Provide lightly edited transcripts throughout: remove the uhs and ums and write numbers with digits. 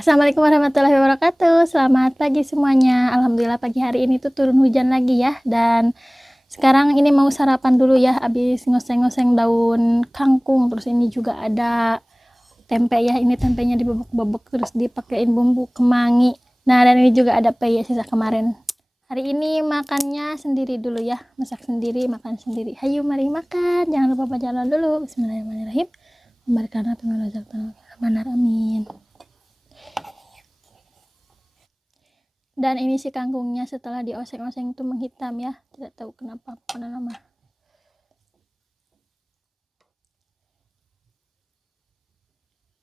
Assalamualaikum warahmatullahi wabarakatuh. Selamat pagi semuanya. Alhamdulillah pagi hari ini tuh turun hujan lagi ya. Dan sekarang ini mau sarapan dulu ya. Habis ngoseng-ngoseng daun kangkung. Terus ini juga ada tempe ya. Ini tempenya dibobok-bobok terus dipakein bumbu kemangi. Nah, dan ini juga ada peye sisa kemarin. Hari ini makannya sendiri dulu ya. Masak sendiri, makan sendiri. Hayu mari makan. Jangan lupa baca doa dulu. Bismillahirrahmanirrahim. Amin. Dan ini si kangkungnya setelah dioseng-oseng itu menghitam ya, tidak tahu kenapa karena nama.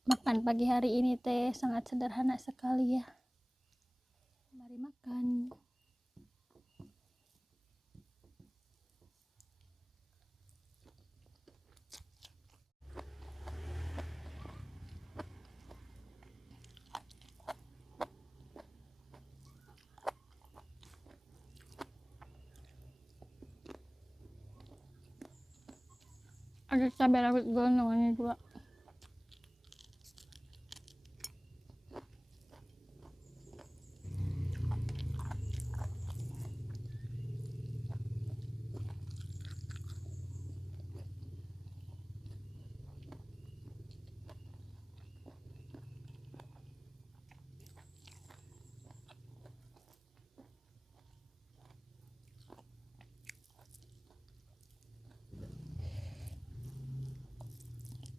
Makan pagi hari ini teh sangat sederhana sekali ya. Mari makan. Ada cabai rawit gondong ini juga.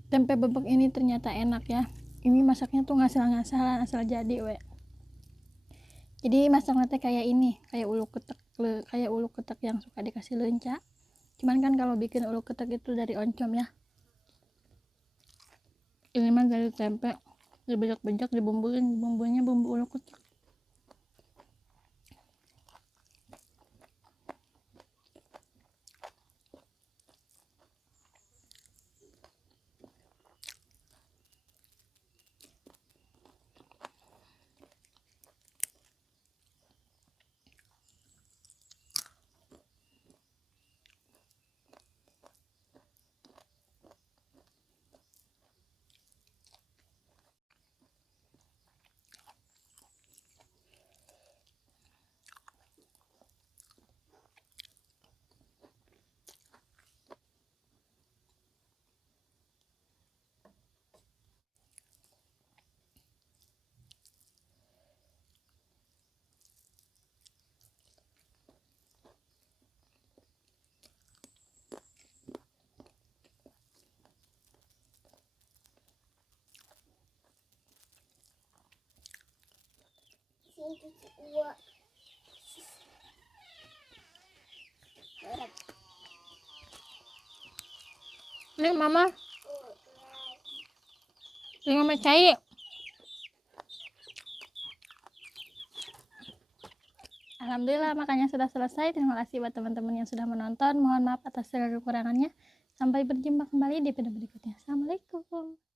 Tempe bebek ini ternyata enak ya. Ini masaknya tuh ngasal-ngasalan, asal jadi we. Jadi masaknya teh kayak ini, kayak ulu ketek yang suka dikasih lenca. Cuman kan kalau bikin ulu ketek itu dari oncom ya. Ini mah dari tempe, dibejak-bejak, dibumbuin, bumbunya bumbu ulu ketek. Ini mama, ini mama cai. Alhamdulillah makannya sudah selesai. Terima kasih buat teman-teman yang sudah menonton. Mohon maaf atas segala kekurangannya. Sampai berjumpa kembali di video berikutnya. Assalamualaikum.